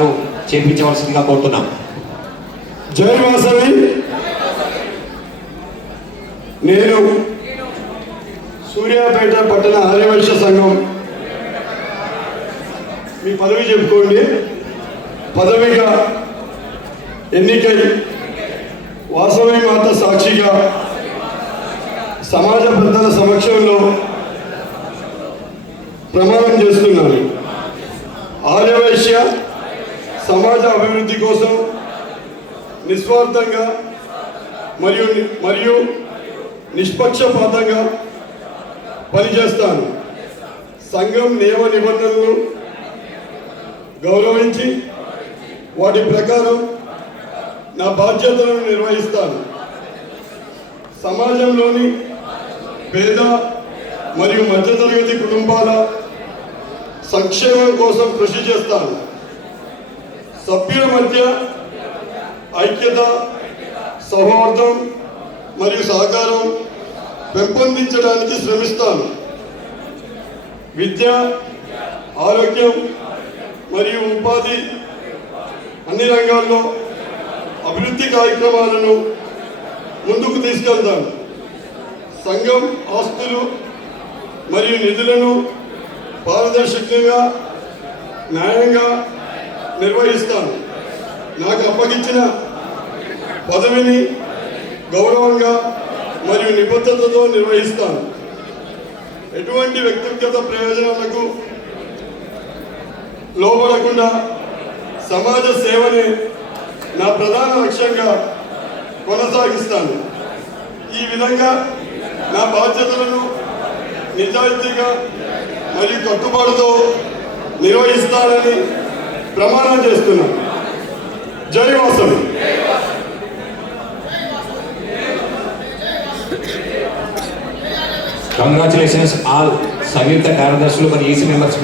చేపించవలసిందిగా కోరుతున్నాం. జై వాసవి. నేను సూర్యాపేట పట్టణ ఆర్యవైశ్య సంఘం, మీ పదవి చెప్పుకోండి, పదవిగా ఎన్నికై వాసవి మాత సాక్షిగా సమాజ పెద్దల సమక్షంలో ప్రమాణం చేస్తున్నాను. ఆర్యవైశ్య సమాజ అభివృద్ధి కోసం నిస్వార్థంగా మరియు నిష్పక్షపాతంగా పనిచేస్తాను. సంఘం నియమ నిబంధనలు గౌరవించి వాటి ప్రకారం నా బాధ్యతలను నిర్వహిస్తాను. సమాజంలోని పేద మరియు మధ్యతరగతి కుటుంబాల సంక్షేమం కోసం కృషి చేస్తాను. సభ్యుల మధ్య ఐక్యత, సౌహార్దం మరియు సహకారం పెంపొందించడానికి శ్రమిస్తాను. విద్య, ఆరోగ్యం మరియు ఉపాధి అన్ని రంగాల్లో అభివృద్ధి కార్యక్రమాలను ముందుకు తీసుకెళ్తాను. సంఘం ఆస్తులు మరియు నిధులను పారదర్శకంగా, న్యాయంగా నిర్వహిస్తాను. నాకు అప్పగించిన పదవిని గౌరవంగా మరియు నిబద్ధతతో నిర్వహిస్తాను. ఎటువంటి వ్యక్తిగత ప్రయోజనాలకు లోబడకుండా సమాజ సేవనే నా ప్రధాన లక్ష్యంగా కొనసాగిస్తాను. ఈ విధంగా నా బాధ్యతలను నిజాయితీగా మరియు కట్టుబాటుతో నిర్వహిస్తానని ప్రమాణం చేస్తున్నాను. జై వాసవి. కంగ్రాచులేషన్స్ ఆల్ సంయుక్త కార్యదర్శులు మరియు ఈసీ మెంబర్స్.